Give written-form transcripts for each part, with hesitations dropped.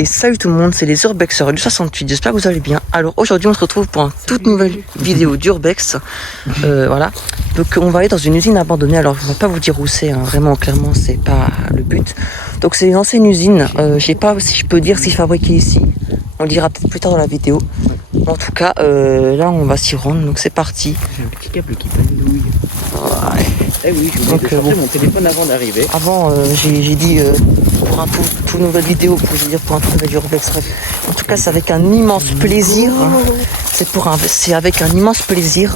Et salut tout le monde, c'est les Urbexers du 68, j'espère que vous allez bien. Alors aujourd'hui on se retrouve pour une toute nouvelle vidéo d'Urbex. Voilà, donc on va aller dans une usine abandonnée. Alors je ne vais pas vous dire où c'est, hein. Vraiment clairement c'est pas le but. Donc c'est une ancienne usine, je sais pas si je peux dire si fabriquée ici. On le dira peut-être plus tard dans la vidéo. En tout cas, là on va s'y rendre, donc c'est parti. J'ai un petit câble qui pendouille. Ouais. Eh oui, je voulais charger mon téléphone avant d'arriver. Avant, j'ai dit pour un tout nouvelle vidéo, pour un tout nouvel Urbex. En tout cas, c'est avec un immense plaisir. C'est avec un immense plaisir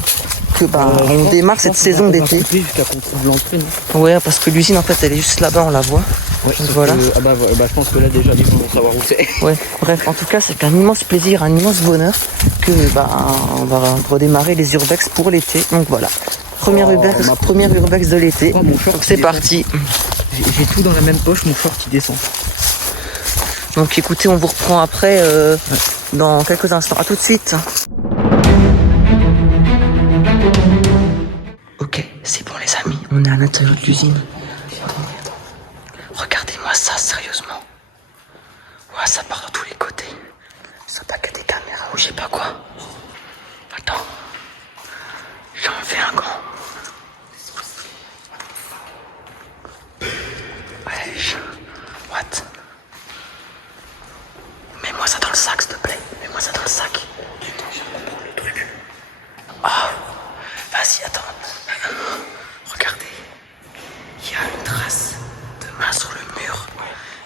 que on démarre cette saison d'été. Jusqu'à qu'on trouve l'entrée, non? Ouais, parce que l'usine en fait, elle est juste là-bas, on la voit. Ouais, voilà. Je pense que là déjà, les gens vont savoir où c'est. Ouais. Bref, en tout cas, c'est un immense plaisir, un immense bonheur que on va redémarrer les Urbex pour l'été. Donc voilà. Première Urbex de l'été. Oh, donc c'est parti. J'ai tout dans la même poche, mon short il descend. Donc écoutez, on vous reprend après dans quelques instants. À tout de suite. Ok, c'est bon les amis, on est à l'intérieur de l'usine. Regardez-moi ça, sérieusement. Ouais, ça part de tous les côtés. Ça pas que des caméras ou je sais pas quoi. Attends. J'en fais un gant. Wesh. What? Mets-moi ça dans le sac, s'il te plaît. Mets-moi ça dans le sac. Putain, je viens de prendre le truc. Ah. Vas-y, attends. Regardez. Il y a une trace de main sur le mur.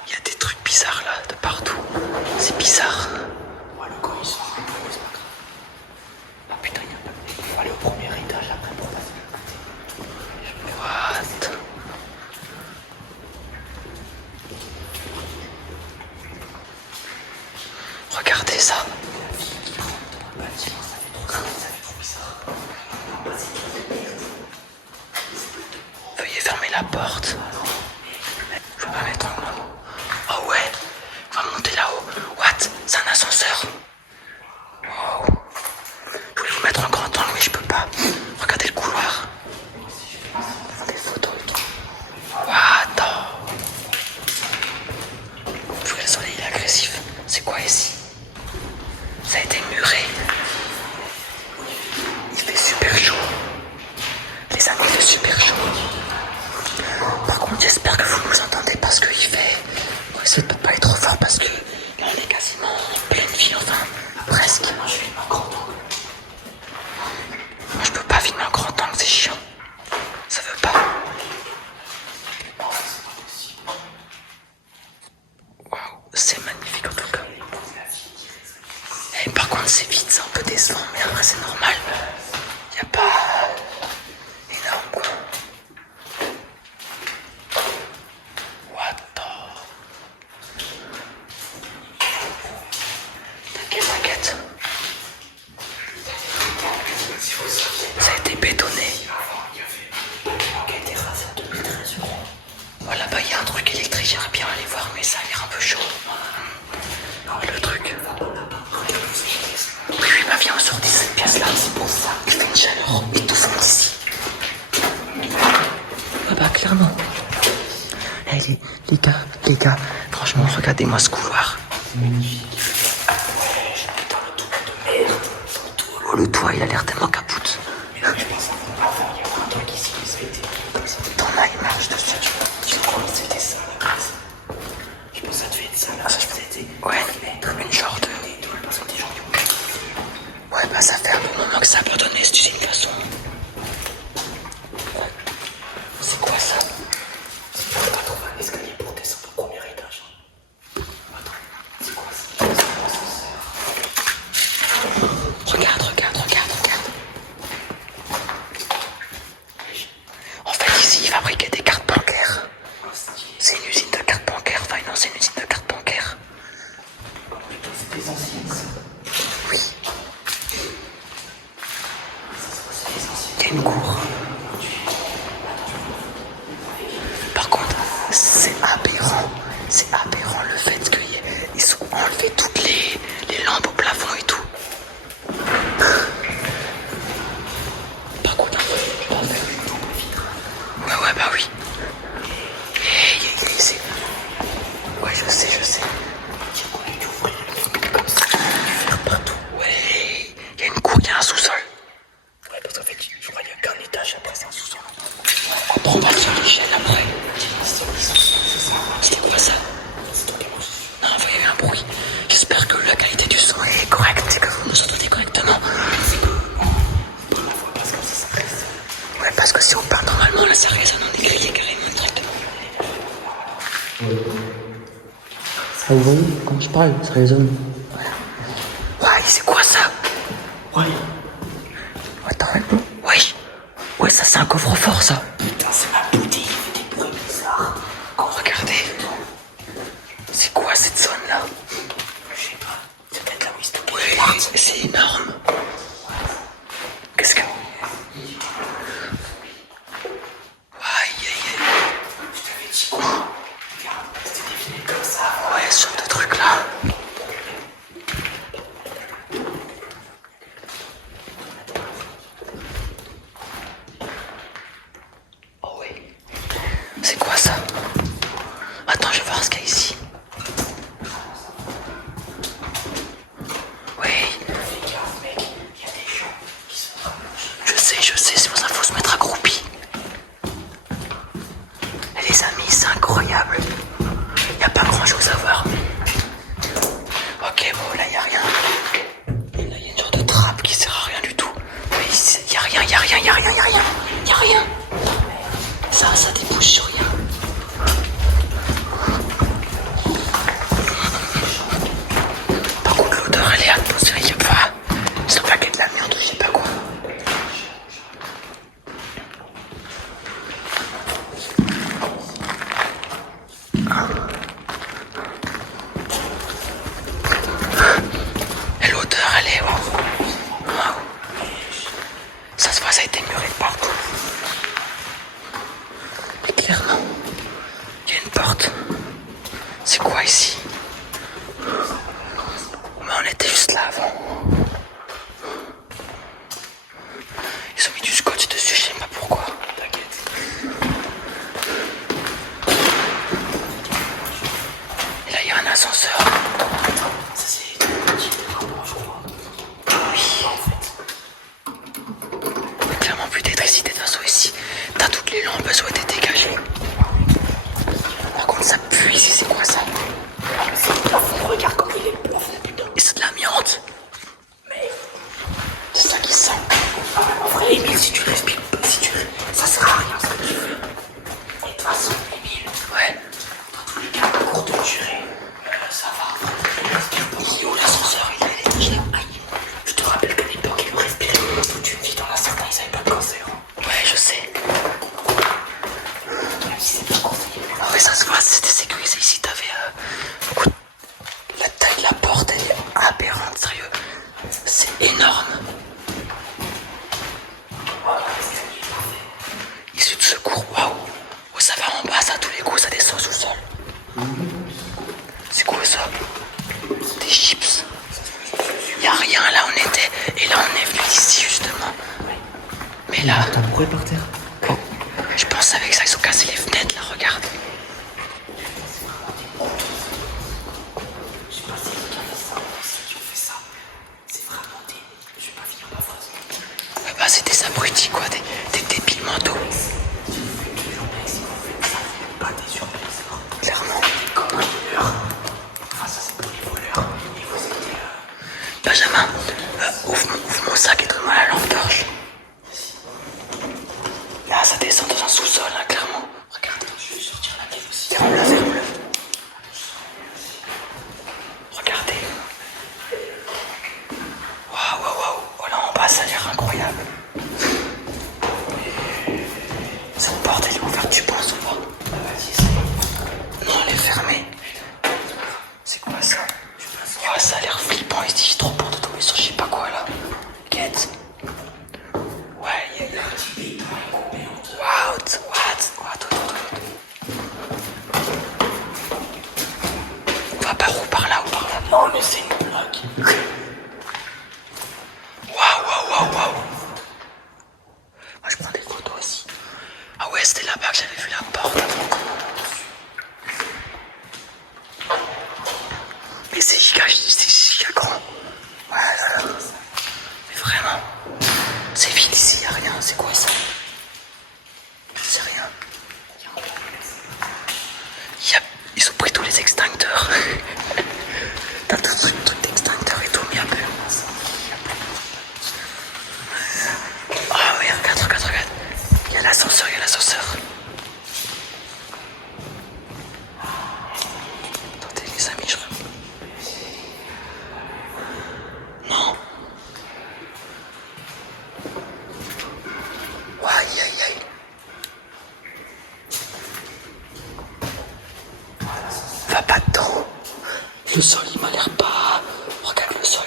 Il y a des trucs bizarres là, de partout. C'est bizarre. Ouais, le corps il sort. Ah putain, il y a pas. On va aller au premier étage après pour passer. What? Regardez ça. Veuillez fermer la porte. Je vais pas mettre en gros. Oh ouais, on va monter là-haut. What? C'est un ascenseur. Wow. Je voulais vous mettre en grand angle mais je peux pas. Regardez le couloir. Des photos et tout. What? Je vois le soleil il est agressif. C'est quoi ici? Ça a été muré. Il fait super chaud. Les amis, il fait super chaud. Par contre, j'espère que vous nous entendez parce qu'il fait... On va essayer de ne pas être trop fort parce que là, on est quasiment en pleine ville, enfin, presque. Moi, je filme un grand angle. Moi, je peux pas filmer un grand angle, c'est chiant. Ça veut pas. Waouh, c'est magnifique en tout cas. Et par contre, c'est vite, c'est un peu décevant, mais après, c'est normal. Y a pas énorme quoi. What the... T'inquiète. Ça a été bétonné. Voilà, bah il y a un truc électrique, j'aimerais bien aller voir, mais ça a l'air un peu chaud. Le truc. Oui, bah viens, on sort de cette pièce là, c'est pour ça. Il fait une chaleur étouffante ici. Ah bah clairement. Hey, les gars, franchement, regardez-moi ce couloir. C'est magnifique. Putain, le toit de merde. Oh, le toit, il a l'air tellement capoute. Mais là, je pense qu'il y a un truc ici qui a été. Ton main, il marche dessus. Je crois que c'était ça. Je pense que ça devait être ça. Ah, ça, je pense que c'était. Ouais, une genre de. Ouais, bah ça fait un bon moment que ça a abandonné cette usine de toute façon. C'est quoi ça? On va trouver un escalier pour descendre au premier étage. Attends, c'est quoi ça? Regarde. En fait, ici, ils fabriquaient des cartes bancaires. C'est une usine de cartes bancaires. Enfin, non, c'est une usine de cartes bancaires. C'est des anciennes, ça. Oui. Il y a une cour. Par contre, c'est aberrant. C'est aberrant le fait qu'ils ont enlevé toutes les lampes au plafond et tout. Ah, vous voyez, quand je parle, c'est les zones. Voilà. Ouais, c'est quoi ça? Ouais. Attends, ouais. Ouais, ça c'est un coffre-fort ça. Putain, c'est ma boutique, il fait des bruits bizarres. Oh, regardez. C'est quoi cette zone là? Je sais pas. C'est peut-être là où il stocke. Ouais, c'est énorme. Qu'est-ce que... Ouais, ce genre de truc là. Oh oui. C'est quoi ça? Attends, je vais voir ce qu'il y a ici. Oui. Je sais, c'est pour ça qu'il faut se mettre accroupi. Et les amis, c'est incroyable. Y a pas grand chose à voir. Ok, bon, là y a rien. Et là y a une sorte de trappe qui sert à rien du tout. Mais y a rien. Ça débouche sur rien. Par contre, l'odeur elle est atmosphérique. Enfin, c'est pas qu'il y a de l'amiante ou je sais pas quoi. Et l'odeur elle est... Wow. Ça se voit, ça a été muré de partout. Et clairement, il y a une porte. C'est quoi ici? Mais on était juste là avant. Ils ont mis du scotch dessus, je sais pas pourquoi. T'inquiète. Et là, il y a un ascenseur. Ça, c'est une petite endroit, je crois. Oui, en fait. Il n'y a clairement plus d'électricité de toute façon ici. T'as toutes les lampes, elles ont été dégagées. Par contre, ça pue ici, c'est quoi ça? C'est le plafond, regarde comme il est le plafond, putain. Et c'est de l'amiante. Mais c'est ça qui sent. En vrai, Emile, si tu respires, ça sert à rien ce que tu fais. Et de toute façon, Emile, ouais. Dans tous les cas, à courte durée, ça va. Il est où l'ascenseur? Il est déjà là. Je te rappelle qu'à l'époque, il respirait toute une vie dans l'ascenseur, ils n'avaient pas de cancer. Ouais, je sais. Ah oui, ça se voit, c'était sécurisé ici. T'avais la taille de la porte, elle est aberrante, sérieux. C'est énorme. Issue de secours, waouh. Oh, ça va en bas, ça, à tous les coups, ça descend sous le sol. C'est quoi ça? Des chips. Y'a rien, là on était. Et là on est venu d'ici justement. Mais là. T'as pourquoi par terre? Oh, je pense avec ça, ils ont cassé les fenêtres là, regarde. Je sais pas si qui ont fait ça. C'est vraiment des. Je vais pas finir ma phrase. Ouais, bah c'est des abrutis quoi, des débiles mentaux. Pas des surpreneurs. Clairement. Comme un voleur. Ah, ça c'est pour les voleurs. Et vous étiez. Benjamin, ouvre mon sac et donne-moi la lampe torche. Là, ça descend dans un sous-sol, hein, clairement. Regarde, je vais sortir la clé aussi. Ferme-le. Regardez. Waouh. Oh là en bas, ça a l'air incroyable. Cette porte, elle est ouverte, tu penses ou pas? Non, elle est fermée. C'est quoi ça? Oh, ça a l'air flippant ici, j'ai trop peur de tomber sur je sais pas quoi là. Quête. Ouais, il y a un petit pays. What? On va par où? Par là ou par là? Non, mais c'est une blague. Waouh. Moi, je prends des photos aussi. Ah ouais, c'était là-bas que j'avais vu la porte avant. Mais c'est giga grand. Voilà. Mais vraiment. C'est vide ici, y'a rien. C'est quoi ça? C'est rien. Ils ont pris tous les extincteurs. T'as tout ce truc d'extincteur et tout, mais y'a plus. Ah oui, regarde. Y'a l'ascenseur. Attendez les amis, je le sol, il m'a l'air pas... Regarde le sol.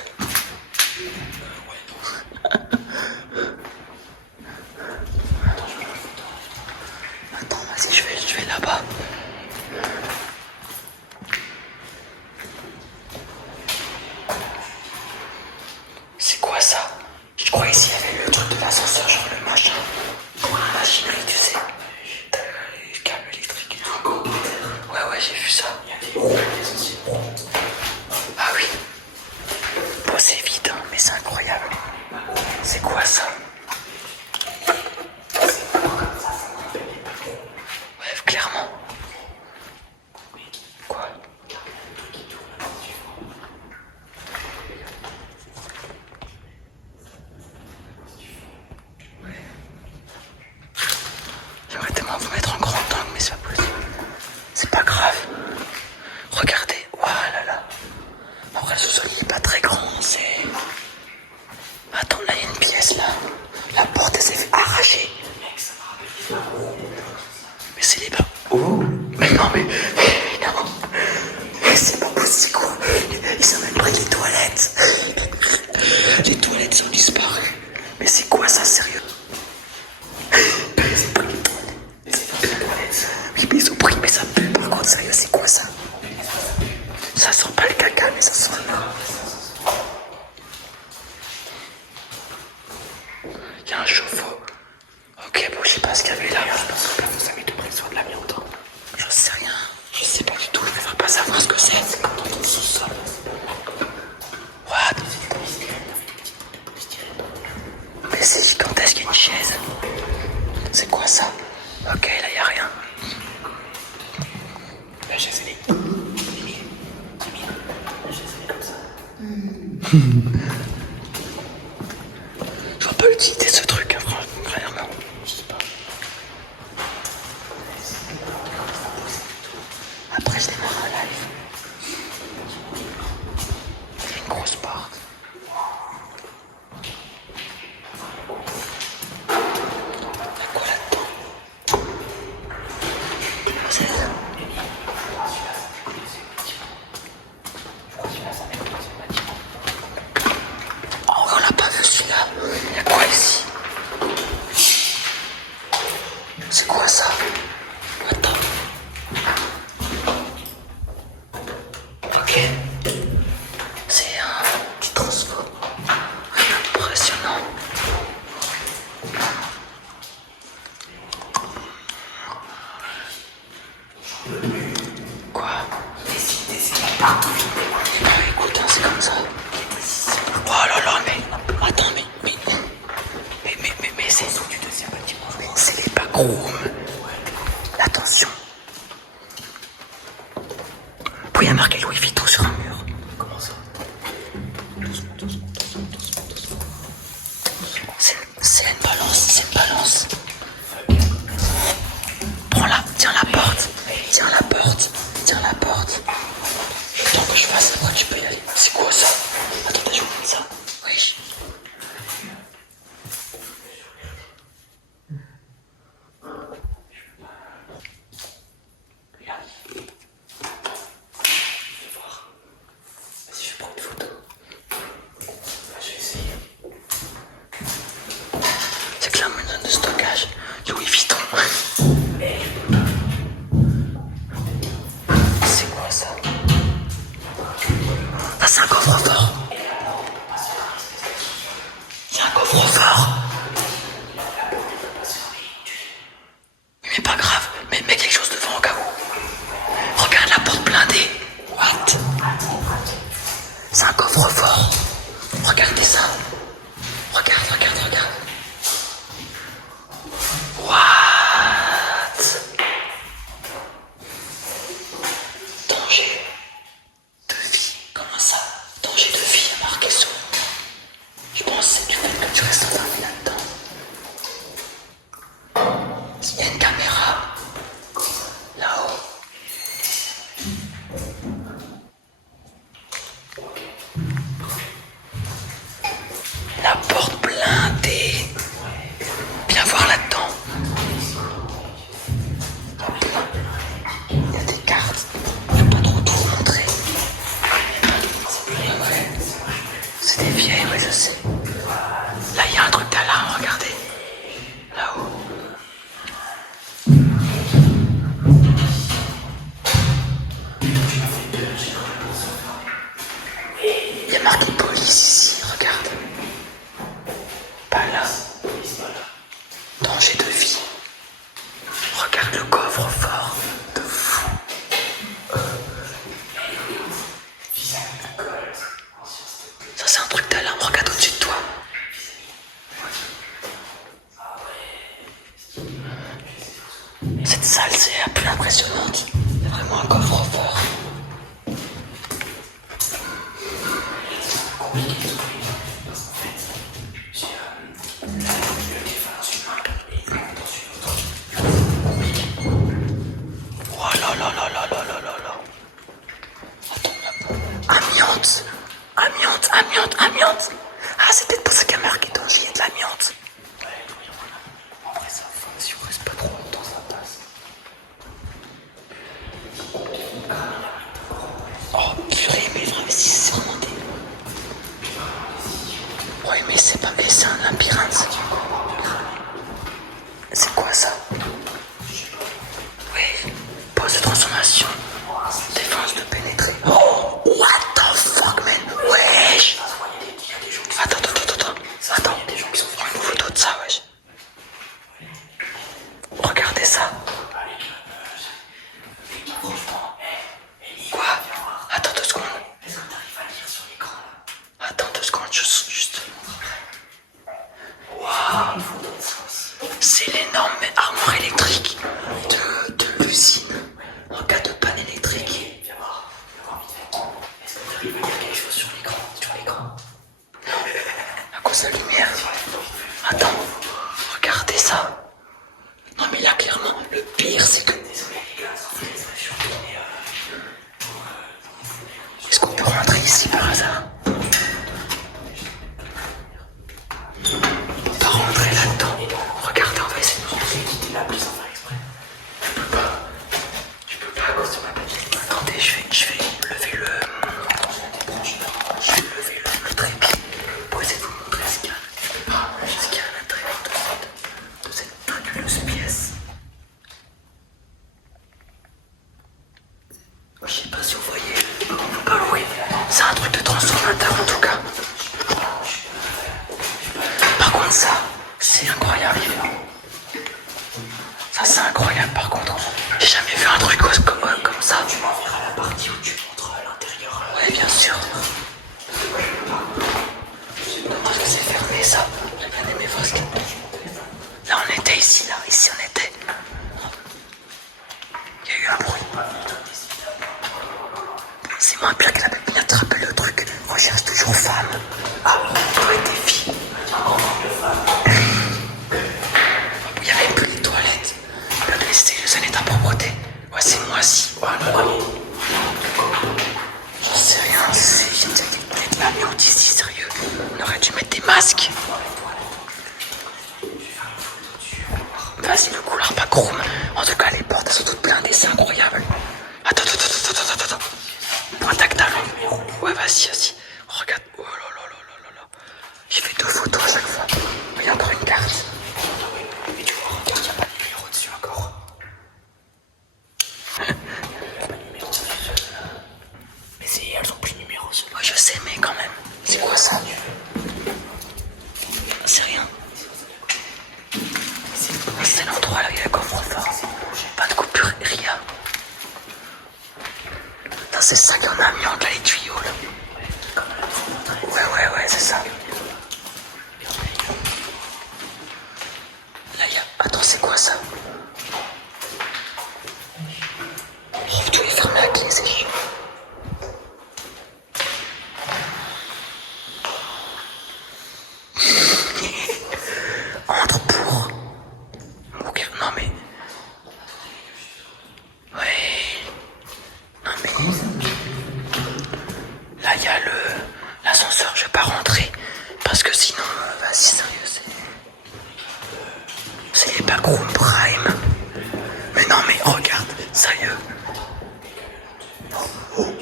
Attends, vas-y, je vais là-bas. C'est quoi ça? Je croyais s'il y avait le truc de l'ascenseur, genre le machin. Pour la machinerie, tu sais. Les câbles électriques et tout. Ouais, j'ai vu ça. Il y a des roues, Ah oui. Bon, c'est vide, hein, mais c'est incroyable. C'est quoi ça? Ouais, clairement. Quoi? J'aimerais tellement vous mettre en grand angle, mais c'est pas possible. C'est pas grave. Regardez. Voilà là. En vrai, le sous-sol il est pas très grand, c'est... Attends, là il y a une pièce là. La porte elle s'est fait arracher. Mais c'est les bas. Oh. Mais non, mais non. Mais c'est pas possible quoi. Ils ont même pris les toilettes. Les toilettes sont disparues. Mais c'est quoi ça, sérieux? Ils ont pris les toilettes. Oui, mais ils ont pris, mais ça pue par contre, sérieux, c'est quoi ça? Ça sent pas le caca, mais ça sent le... Il y a un chauffe-eau. Ok, bon, je sais pas ce qu'il y avait là. Je pense que ça met tout pris sur de l'amiante. J'en sais rien. Je sais pas du tout. Je devrais pas savoir ce que c'est. C'est quand on est au sous-sol. What? Mais c'est gigantesque, il y a une chaise. C'est quoi ça? Ok, là il y a rien. La chaise elle est... Je vois pas l'utilité de ce truc, hein, franchement. Je sais pas. Après, je démarre un live. Il y a une grosse porte. Il y a quoi là-dedans? C'est ça. Oh, on l'a pas vu celui-là. Il y a quoi ici? C'est quoi ça? Attends. Ok. C'est un petit transfo. Impressionnant. Quoi? Partout. Bah écoute, hein, c'est comme ça. Oh là là, mais attends, mais c'est du deuxième bâtiment. Mais c'est les backrooms. Attention. Puis il y a marqué Louis Vuitton sur un mur. Comment ça? C'est une balance, c'est une balance. Prends-la, tiens la porte. Tiens la porte. Tiens la porte. Tant que je fasse, après tu peux y aller. C'est quoi ça? Attendez, je vous montre ça. Oui. Regarde. Je vais voir. Vas-y, je vais prendre une photo. Je vais essayer. C'est clairement une zone de stockage. Louis Vuitton. C'est quoi ça? Ah, c'est un coffre-fort. Il y a un coffre-fort. Mais pas grave, mais mets quelque chose devant au cas où. Regarde la porte blindée. What? C'est un coffre-fort. Regardez ça. Regarde. What? Danger de vie. Comment ça? Danger de vie, il y a marqué sur. Je pense que c'est du fait que tu restes enfermé là-dedans. Il y a une caméra. Là-haut. des vieilles, ouais, je sais. Là, il y a un truc d'alarme, regardez. Là-haut. Il y a marqué police ici, regarde. Pas là. Danger de vie. Regarde le coffre-fort. De fou. Ça, c'est un truc d'alarme. Regarde au-dessus de toi. Cette salle, c'est la plus impressionnante. C'est vraiment un coffre-fort. Oh là là là là là là là là. Attends, là. Amiante. Amiante, amiante, amiante. Ah, c'est peut-être pour ça qu'il y a marqué danger, il y a de l'amiante. Après ça, si on reste pas trop longtemps, ça passe. Oh purée, mais vraiment, si c'est vraiment des... Ouais, mais c'est pas... Mais c'est un labyrinthe. C'est quoi ça? Oui, pause de transformation. Défense de pénétrer. Oh, what the fuck, man? Wesh. Attends. Attends, il y a des gens qui sont prendre une photo de ça, wesh. Regardez ça. Quoi? Attends 2 secondes. Est-ce que t'arrives à lire sur l'écran là? Attends 2 secondes, juste. Waouh. C'est l'énorme armoire électrique de l'usine en cas de panne électrique. Viens voir vite fait. Est-ce que t'arrives à lire quelque chose sur l'écran? À cause de la lumière. Attends, regardez ça. Non mais là clairement, le pire c'est que... Désolé les gars, est-ce qu'on peut rentrer ici par hasard? On va rentrer là-dedans. Regardez, on va essayer de rentrer. Quitter la place sans faire exprès. Je peux pas à cause de ma petite. Attendez, je vais lever le... Je vais lever le trépied pour essayer de vous montrer ce qu'il y a à l'intérieur de cette fabuleuse pièce. Je sais pas si vous voyez. Ah oui, c'est un truc de transformateur en tout cas. Par contre ça, c'est incroyable. Ça c'est incroyable par contre. J'ai jamais vu un truc comme ça. Tu m'enverras la partie où tu montres l'intérieur. Ouais bien sûr. Parce que c'est fermé ça. J'ai bien aimé voir ce qu'il y a dedans. Là on était ici on était. Il y a eu un bruit. C'est moins pire que la pépinière, te rappelle le truc. Recherche toujours femme. Ah, pour être des filles. Il y avait plus les toilettes. C'était les années de propreté. Ouais, c'est moi si. Voilà. J'en sais rien. Il y a de l'amiante ici, sérieux. On aurait dû mettre des masques. Vas-y, le couloir pas chrome. En tout cas, les portes elles sont toutes blindées, c'est incroyable. Attends. Point tactile. Ouais, vas-y. Regarde. Oh là. J'ai fait 2 photos à chaque fois. Il y a encore une carte. Et tu vois, regarde, il n'y a pas de numéro dessus encore. Il n'y a pas de numéro dessus. Mais elles ont plus de numéro. Ouais, je sais, mais quand même. C'est quoi ça? C'est rien. C'est l'endroit là où il y a le coffre-fort. Pas de coupure, rien. C'est ça qu'il y en a mis entre les tuyaux là. Ouais, c'est ça. Là il y a... Attends, c'est quoi ça? Oh, tout est fermé à clé, c'est chiant. Entre pour... Ok, non mais... Ouais... Non mais... Là il y a l'ascenseur, je vais pas rentrer. Parce que sinon... Vas-y, sérieux, c'est les Backroom Prime. Mais non mais regarde, sérieux. Oh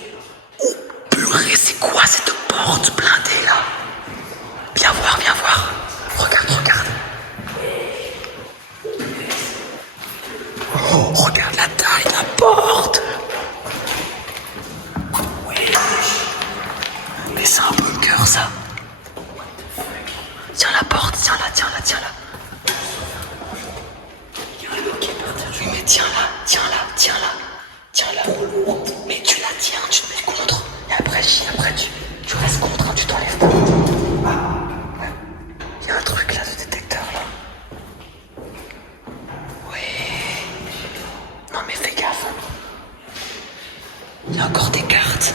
purée, c'est quoi cette porte blindée là? Viens voir, viens voir. Regarde, regarde. Oh, regarde la taille de la porte. Oui. Mais c'est un bunker, ça. Tiens la porte, tiens-la, tiens-la, tiens-la. Oui, mais tiens-la, tiens-la, tiens-la, tiens-la. Mais tu la tiens, tu te mets contre. Et après, tu restes contre, hein, tu t'enlèves pas. Ouais. Il y a un truc là de détecteur là. Oui. Non mais fais gaffe. Il y a encore des cartes.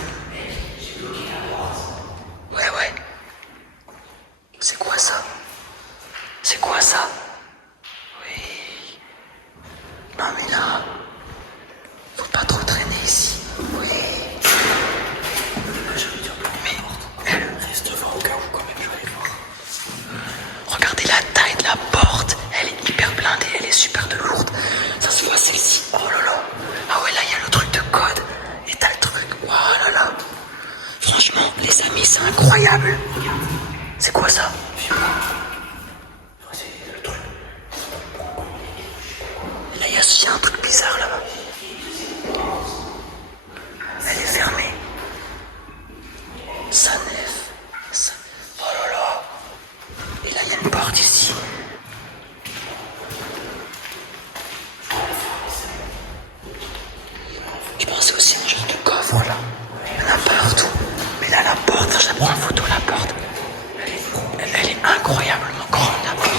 Ouais, ouais. C'est quoi ça? C'est quoi ça? Oui. Non mais là, faut pas trop traîner ici. Oui. Mais reste devant au cas où quand même je vais aller voir. Regardez la taille de la porte. Elle est hyper blindée, elle est super de lourde. Ça se voit celle-ci. Oh là là. Ah ouais là il y a le truc de code. Et t'as le truc. Oh là là. Franchement les amis c'est incroyable. C'est quoi ça? Là, il y a un truc bizarre là-bas. Elle est fermée. Ça nef. Oh là là. Et là, il y a une porte ici. Je pensais aussi à un genre de coffre là. Il y en a partout. Mais là, la porte, je la prends en photo, la porte. Elle est incroyablement grande la porte.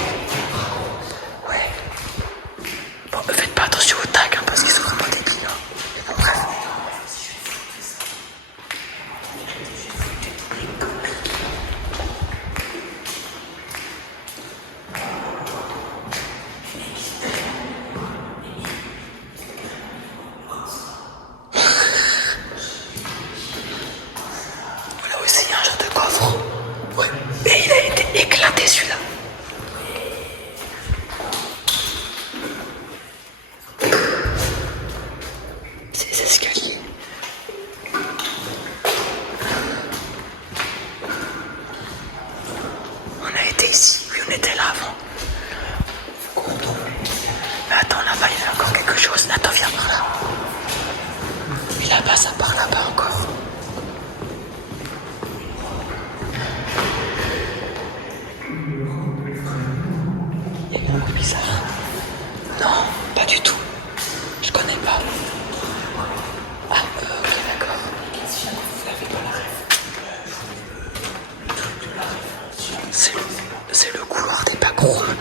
Ouais. Bon, faites pas attention aux tags hein, parce qu'ils sont vraiment débiles. Hein. Mais bon, bref. Là aussi, il y a un genre de coffre. Ouais. Et il a été éclaté celui-là. Ces escaliers. On a été ici, oui on était là avant. Faut qu'on retrouve. Mais attends, là-bas il y a encore quelque chose. Attends, viens par là. Et là-bas ça part là-bas encore. Il y a eu un coup bizarre. Non, pas du tout. Je connais pas. Ah, ok, d'accord. C'est le couloir des backrooms.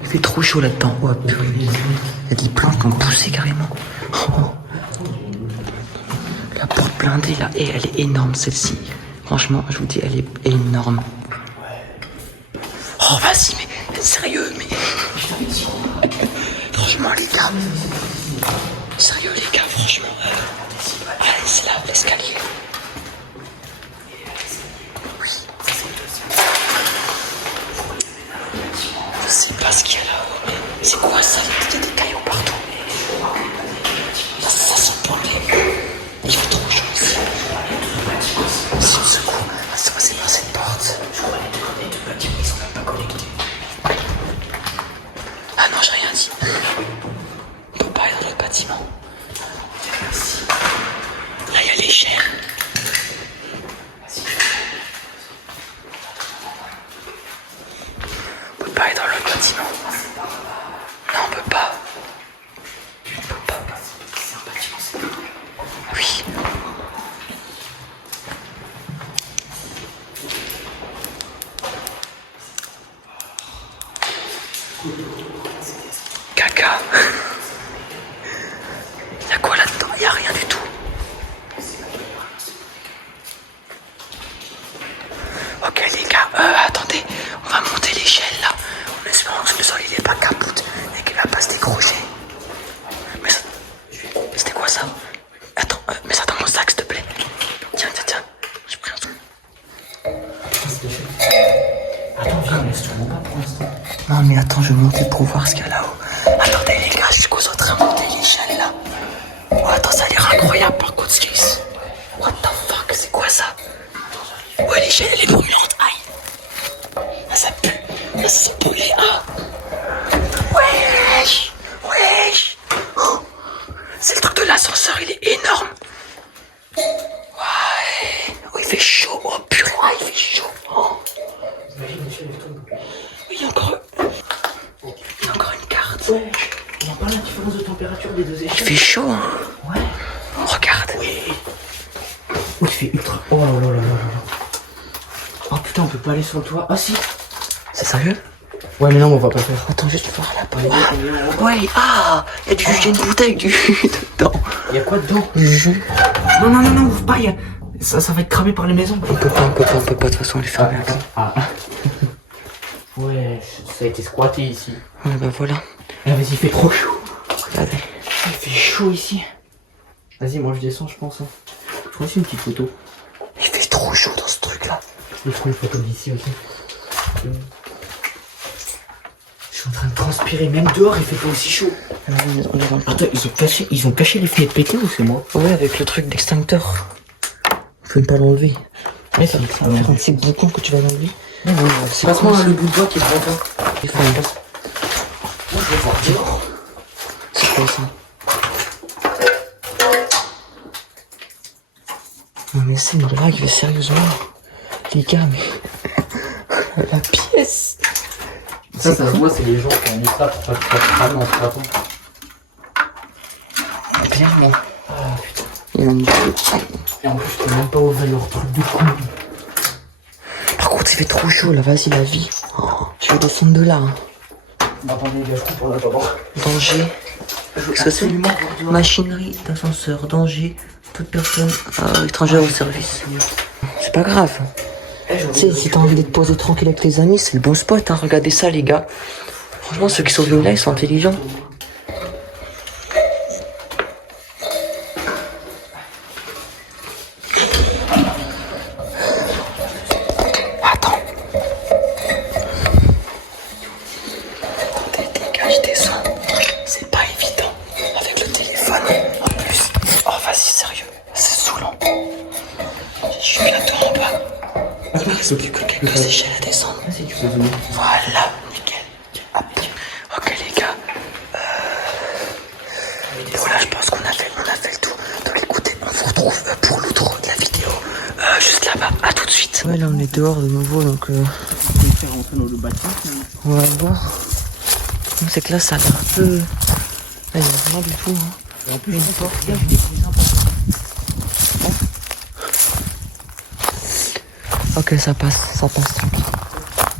Il fait trop chaud là-dedans. Oh purée. Il y a des plantes qui ont poussé carrément. Oh. La porte blindée là, et elle est énorme celle-ci. Franchement, je vous dis, elle est énorme. Oh vas-y, mais sérieux, mais... Franchement les gars. Sérieux les gars, franchement. Allez, c'est là, l'escalier. Oui. Je sais pas ce qu'il y a là-haut, mais c'est quoi ça? Il y a des cailloux partout. Ça sent bon les... Il fait trop chaud ici. C'est une secours. Ça va, c'est par cette porte. Les deux bâtiments, ils sont même pas connectés. Ah non, j'ai rien dit. On peut pas aller dans l'autre bâtiment. Là, il y a l'échelle. On peut pas aller dans l'autre bâtiment. Non, on peut pas. On peut pas. Oui. Caca. Y'a quoi là-dedans? Y'a rien du tout. Ok les gars, attendez, on va monter l'échelle là. En espérant que le sol il est pas capote et qu'il va pas se décrocher. Mais ça... C'était quoi ça? Attends, mets ça dans mon sac s'il te plaît. Tiens, tiens, tiens. J'ai pris un truc. Attends, viens, laisse-toi pas pour l'instant. Non mais attends, je vais monter pour voir ce qu'il y a là-haut. Attendez les gars, je suis concentré à monter l'échelle là. Oh attends, ça a l'air incroyable par contre ce qu'il y a ici. What the fuck, c'est quoi ça? l'échelle, elle est brûlante. Aïe. Ah, ça pue. Ah, ça sent brûler. Ah. Wesh. Wesh. Oh. C'est le truc de l'ascenseur, il est énorme. Ouais. Oh, il fait chaud. Oh purée, ah, il fait chaud. Oh. Il y a encore une carte. Ouais. On voit pas la différence de température des deux échelles. Il fait chaud, hein. Ouais. Regarde. Oui. Oh, il fait ultra. Oh là là là là là. Oh putain, on peut pas aller sur le toit. Ah si. C'est sérieux? Ouais, mais non, on va pas le faire. Attends, juste voir là-bas. Ah, ouais, ah, il y a du jus, une bouteille de jus dedans. Il y a quoi dedans? Du jus. Non, non, non, non, ouvre pas. Ça va être cramé par les maisons. On peut pas, de toute façon, les fermer. Ah. Ouais, ça a été squatté ici. Ouais, bah voilà. Ah, vas-y, il fait trop chaud. Regardez. Il fait chaud ici. Vas-y, moi je descends, je pense. Je prends aussi une petite photo. Il fait trop chaud dans ce truc-là. Je prends une photo d'ici aussi. Je suis en train de transpirer, même dehors il fait pas aussi chaud. On est dans le... Attends, ils ont caché les fenêtres pétées ou c'est moi? Ouais, avec le truc d'extincteur. Faut même pas l'enlever. Ouais, c'est ça. C'est boucon que tu vas l'enlever. C'est pas le bout de bois qui est devant toi. Il faut un passe. Moi je vais voir dehors. C'est quoi ça? Non mais c'est une blague, sérieusement. Les gars, mais... La pièce. Ça se voit, c'est les gens qui ont mis ça pour pas te faire cramer en frappant. Clairement. Ah putain. Il y a un jeu. Et en plus, je peux même pas ouvrir leur truc de con. Par contre, il fait trop chaud là, vas-y, la vie. Oh, je vais descendre de là. Hein. Attendez, les gars, je comprends là d'abord. Danger. Qu'est-ce que c'est? Machinerie d'ascenseur, danger. Toute personne étrangère au service. C'est pas grave. Tu sais, si t'as envie de te poser tranquille avec tes amis, c'est le bon spot, hein. Regardez ça, les gars. Franchement, ceux qui sont venus là, ils sont intelligents. Attends. Dégage, descends. C'est pas évident. Avec le téléphone, en plus. Oh, vas-y, sérieux. C'est saoulant. Je suis bientôt en bas. Il n'y a que quelques échelles à descendre. Vas-y, tu peux venir. Voilà, nickel. Hop. Ok les gars. Voilà, je pense qu'on a fait le tour. Donc écoutez, on vous retrouve pour l'outro de la vidéo. Juste là-bas. À tout de suite. Ouais, là on est dehors de nouveau, donc On peut faire rentrer dans le bâtiment. on va voir. C'est que là ça a l'air un peu... Là, il n'y a rien du tout. Hein. Et en plus, une porte, il y a des plus importants. Ok, ça passe tranquille.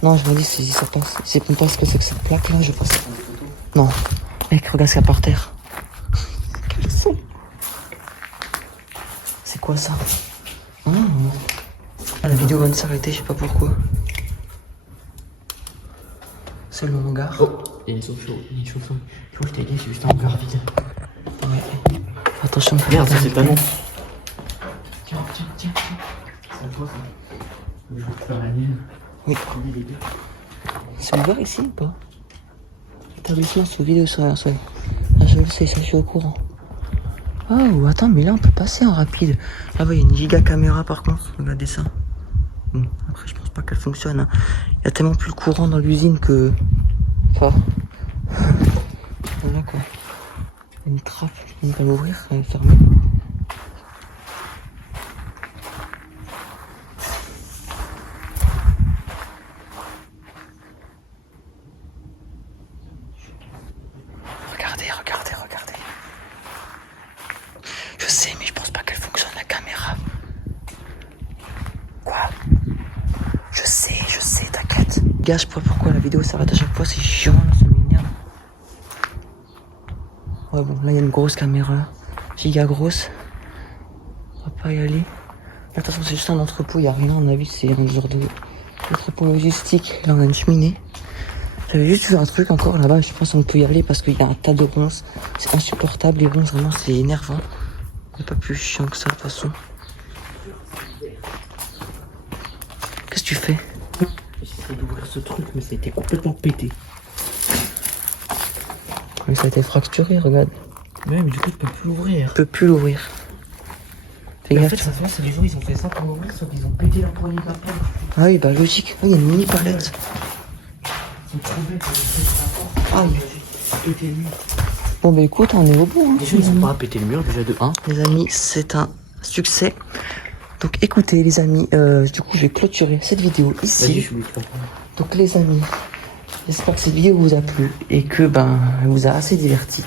Non, je me dis si ça passe. C'est même pas ce que c'est que cette plaque là, je passe. Non. Mec, regarde ce qu'il y a par terre. Quel son. C'est quoi ça? La vidéo vient de s'arrêter, je sais pas pourquoi. C'est le hangar. Oh, il y a une chauffe-eau. Tu vois, je t'ai dit, c'est juste un hangar vide. Ouais. Attention. Merde, ça c'est pas non. Tiens. C'est quoi ça? Je vais faire la mienne. Oui. C'est ouvert ici ou pas? Établissement sous vidéo surveillance, ouais. Ah, je le sais, ça je suis au courant. Oh, attends, mais là on peut passer en rapide. Là-bas il y a une giga caméra par contre, regardez ça. Bon, après je pense pas qu'elle fonctionne. Hein. Il y a tellement plus le courant dans l'usine que... Enfin... Voilà quoi. Il y a une trappe, on va l'ouvrir, elle est fermée. Regardez. Je sais, mais je pense pas qu'elle fonctionne la caméra. Quoi? Je sais, t'inquiète. Gars, je sais pas pourquoi la vidéo s'arrête à chaque fois, c'est chiant, là, ça m'énerve. Ouais, bon, là il y a une grosse caméra, giga grosse. On va pas y aller. Là, de toute façon, c'est juste un entrepôt, il y a rien, à mon avis, c'est un genre d'entrepôt logistique. Là, on a une cheminée. J'avais juste vu un truc encore là-bas, je pense qu'on peut y aller parce qu'il y a un tas de ronces. C'est insupportable, les ronces, vraiment, c'est énervant. Il n'y a pas plus chiant que ça, de toute façon. Qu'est-ce que tu fais? J'essaie d'ouvrir ce truc, mais ça a été complètement pété. Mais ça a été fracturé, regarde. Ouais, mais du coup, tu peux plus l'ouvrir. Je peux plus l'ouvrir. Fais Mais en gaffe. fait, ça se voit, c'est les gens, ils ont fait ça pour mourir, soit qu'ils ont pété leur poignée d'appel. Ah oui, bah logique. Ah, il y a une mini palette. Ils sont trop bêtes, ils ont Ah oui. pété le mur. Bon bah écoute, on est au bout. Hein. Déjà, ils ont pas pété le mur, déjà de 1. Les amis, c'est un succès. Donc écoutez les amis, du coup je vais clôturer cette vidéo Vas-y, ici. je suis micro. Donc les amis, j'espère que cette vidéo vous a plu et que elle vous a assez diverti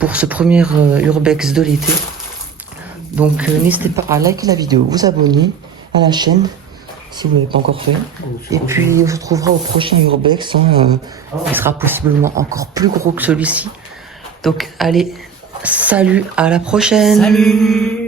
pour ce premier Urbex de l'été. Donc n'hésitez pas à liker la vidéo, vous abonner à la chaîne si vous ne l'avez pas encore fait. Et puis on se retrouvera au prochain Urbex, qui sera possiblement encore plus gros que celui-ci. Donc allez, salut, à la prochaine. Salut!